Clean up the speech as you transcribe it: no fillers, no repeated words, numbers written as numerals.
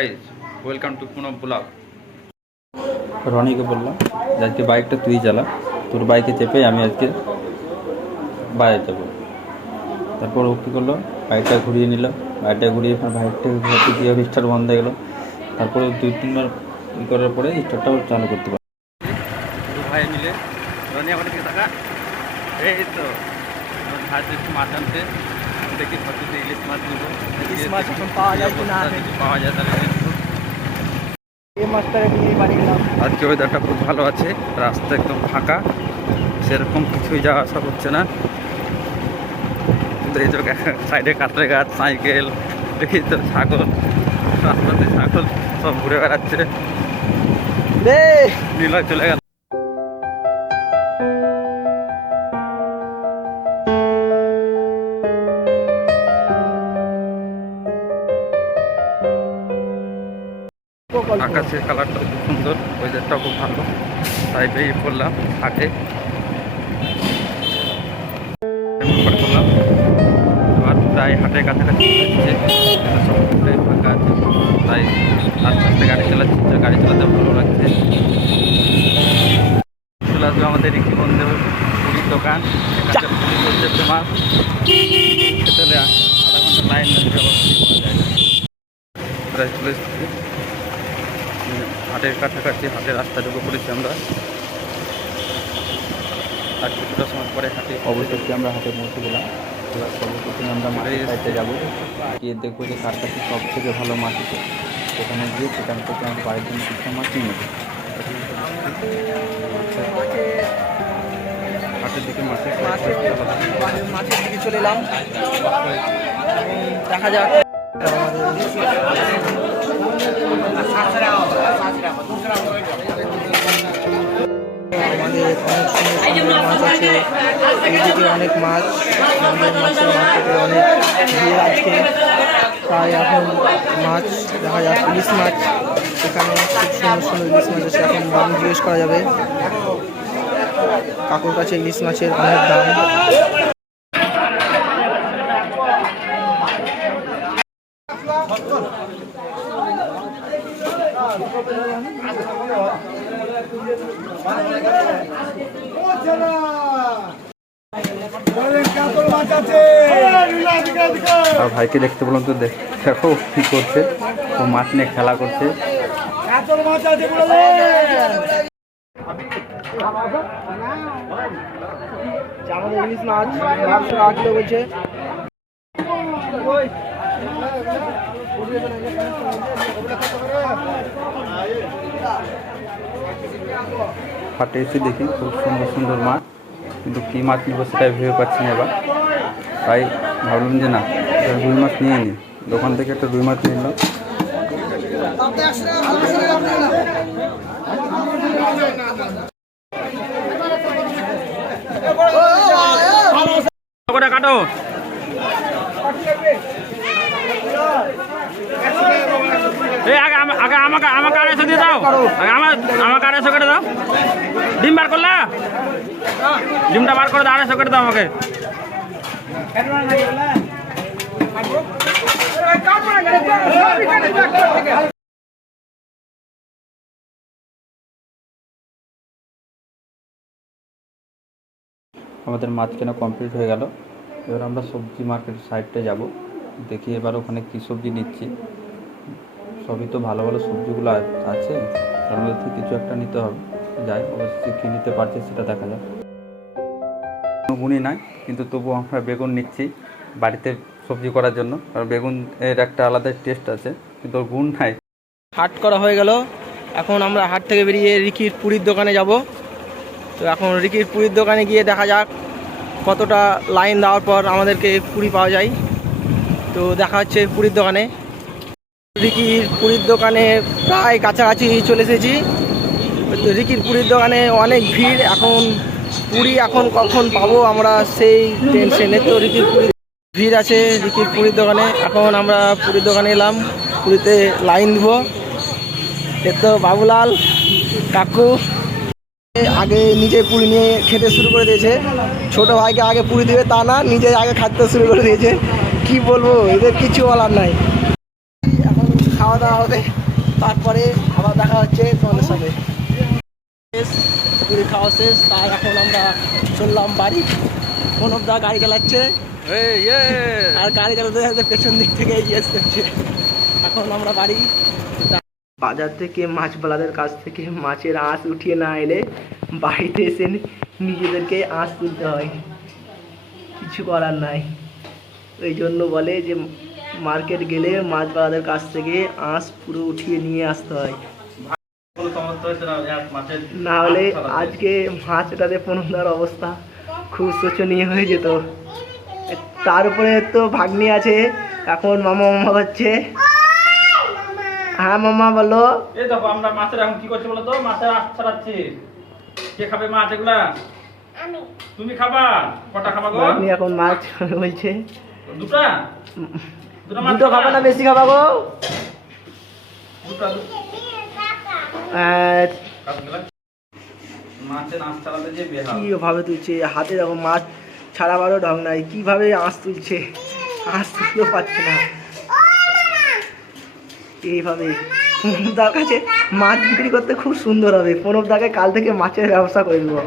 Guys, welcome to Punam blog. রনিকে বললাম যে আজকে বাইকটা তুই চালা, তোর বাইকে চেপে আমি আজকে বাইরে যাবো। তারপর ও কী করলো, বাইকটা ঘুরিয়ে নিল। বাইকটা ঘুরিয়ে বাইকটা ঘুরতে গিয়ে স্টার্ট বন্ধ হয়ে গেলো। তারপরে 2-3 বার করার পরে স্টার্টটাও চালু করতে পারে। দু ভাই মিলে রনি আমার দিকে থাকা, এই তো ভাই একটু মাছ আনতে, দেখি ভাবতে ইলিশ মাছ নেবো। ইলিশ মাছ এখন পাওয়া যায় কি না, পাওয়া যায় তাহলে এই মাছটা নিয়ে বাড়ি গেলাম। আজকে ওয়েদারটা খুব ভালো আছে, রাস্তা একদম ফাঁকা, সেরকম কিছুই যাওয়া আসা করছে না। কিন্তু এই যে সাইডে কাঁচড়ে গাছ, সাইকেল, দেখি তো ছাগল, রাস্তাতে ছাগল সব ঘুরে বেড়াচ্ছে। নীলা চলে গেল। আকাশের কালারটা খুব সুন্দর, ওয়েদারটা খুব ভালো, তাই বেরিয়ে পড়লাম হাটে। করলাম এবার প্রায় হাটের কাছাকাছি সবটাই ফাঁকা আছে, তাই আস্তে আস্তে গাড়ি চালাচ্ছি। গাড়ি চালাতে ভালো লাগছে। চলে আসবে আমাদের রিকি বন্ধুর পুরীর দোকান, পুরী বলছে ফেমাস। খেতে আধা ঘন্টা লাইন লাগবে, আবার পুরী পাওয়া যায় না। প্রায় চলে এসেছি হাটের কাছাকাছি, হাটের রাস্তা ঢুকে পড়েছি আমরা। আর কিছুটা সময় পরে হাটে অবশ্যই আমরা হাটে পৌঁছে গেলাম। এবার সর্বপ্রথমে আমরা মাছের সাইডে যাবো, গিয়ে দেখবো যে কার কাছে সব থেকে ভালো মাছ আছে। সেখানে গিয়ে সেখান থেকে আমরা বাড়ির জন্য কিছু মাছ নিয়ে নেবো। হাটের দিকে মাছের দিকে চলে এলাম, দেখা যাক। আমাদের অনেক সুন্দর মাছ আছে, এইদিকে অনেক মাছ, আমাদের মাছের মার্কেটে অনেক ভিড় আজকে। তাই এখন মাছ দেখা যাক, ইলিশ মাছ, এখানে খুব সুন্দর সুন্দর ইলিশ মাছ আছে। এখন দাম জিজ্ঞেস করা যাবে, কাকুর কাছে ইলিশ মাছের অনেক দাম। আর ভাইকে দেখতে বললাম, তো দেখো কি করছে, ও মাছ নিয়ে খেলা করছে। আমাদের ইলিশ মাছ 800 টাকা কিলো বলছে। হাটে এসে দেখি খুব সুন্দর সুন্দর মাছ, কিন্তু কী মাছ নেবো সেটাই ভেবে পাচ্ছি না এবার। তাই ভাবলাম যে না, রুই মাছ নিয়ে নিই। দোকান থেকে একটা রুই মাছ নিয়ে নিলাম। কাটো আগে আমাকে 250 দিয়ে দাও, আমাকে 250 করে দাও। ডিম বার করলে, ডিমটা বার করে দাও, 250 করে দাও আমাকে। আমাদের মাছ কেনা কমপ্লিট হয়ে গেল। এবার আমরা সবজি মার্কেট সাইডটা যাব, দেখি এবার ওখানে কী সবজি নিচ্ছি। সবই তো ভালো ভালো সবজিগুলো আছে, তার মধ্যে কিছু একটা নিতে হবে। যাই, অবশ্যই কী নিতে পারছি সেটা দেখা যাক। কোনো গুণই নাই, কিন্তু তবুও আমরা বেগুন নিচ্ছি বাড়িতে সবজি করার জন্য। আর বেগুন এর একটা আলাদা টেস্ট আছে, কিন্তু ওর গুণ নাই। হাট করা হয়ে গেল, এখন আমরা হাট থেকে বেরিয়ে রিকির পুরীর দোকানে যাব। তো এখন রিকির পুরীর দোকানে গিয়ে দেখা যাক কতটা লাইন দেওয়ার পর আমাদেরকে পুরি পাওয়া যায়। তো দেখা হচ্ছে পুরীর দোকানে। রিকির পুরীর দোকানে প্রায় কাছাকাছি চলে এসেছি। রিকির পুরীর দোকানে অনেক ভিড়, এখন পুরি এখন কখন পাবো আমরা সেই টেনশনে। তো রিকির পুরীর ভিড় আছে রিকির পুরীর দোকানে। এখন আমরা পুরীর দোকানে এলাম, পুরীতে লাইন দিব। এ তো বাবুলাল কাকু আগে নিজে পুরি নিয়ে খেতে শুরু করে দিয়েছে। ছোট ভাইকে আগে পুরি দিবে তা না, নিজে আগে খাতে শুরু করে দিয়েছে। কি বলবো, এদের কিছু বলার নাই। এখন খাওয়া দাওয়া হবে, তারপরে আবার দেখা হচ্ছে তোমাদের সাথে। পুরী খাওয়া শেষ, তাই এখন আমরা চললাম বাড়ি। প্রণবদা গাড়ি চালাচ্ছে আর গাড়ি চালাতে চালাতে পেছন দিক থেকে ইয়েস করছে। এখন আমরা বাড়ি। বাজার থেকে মাছওয়ালাদের কাছ থেকে মাছের আঁশ উঠিয়ে না এলে বাড়িতে এসে নিজেদেরকে আঁশ তুলতে হয়, কিছু করার নাই। ওই জন্য বলে যে মার্কেট গেলে মাছওয়ালাদের কাছ থেকে আঁশ পুরো উঠিয়ে নিয়ে আসতে হয়, না হলে আজকে মাছটাতে প্রণবদার অবস্থা খুব শোচনীয় হয়ে যেত। তার উপরে তো ভাগ্নি আছে, এখন মামা মামা করছে। হ্যাঁ মামা বলো। এই দেখো আমরা মাছের এখন কি করছি বলো তো, মাছের আঁশ ছাড়াচ্ছি। কে খাবে মাছ এগুলা? আমি। তুমি খাবা? কটা খাবা গো? ভাগ্নি এখন মাছ বলছে। দুটা? দুটো খাবা না বেশি খাবা গো? দুটা। মাছের আঁশ ছাড়াতে যে বেহাল। কি ভাবে তুলছে, হাতে দেখো মাছ ছাড়াবারও ঢং নাই, কিভাবে আঁশ তুলছে, আঁশ তুলতেও পারছে না। এইভাবে প্রণবদার কাছে মাছ বিক্রি করতে খুব সুন্দর হবে। প্রণবদাকে কাল থেকে মাছের ব্যবস্থা করে দেবো।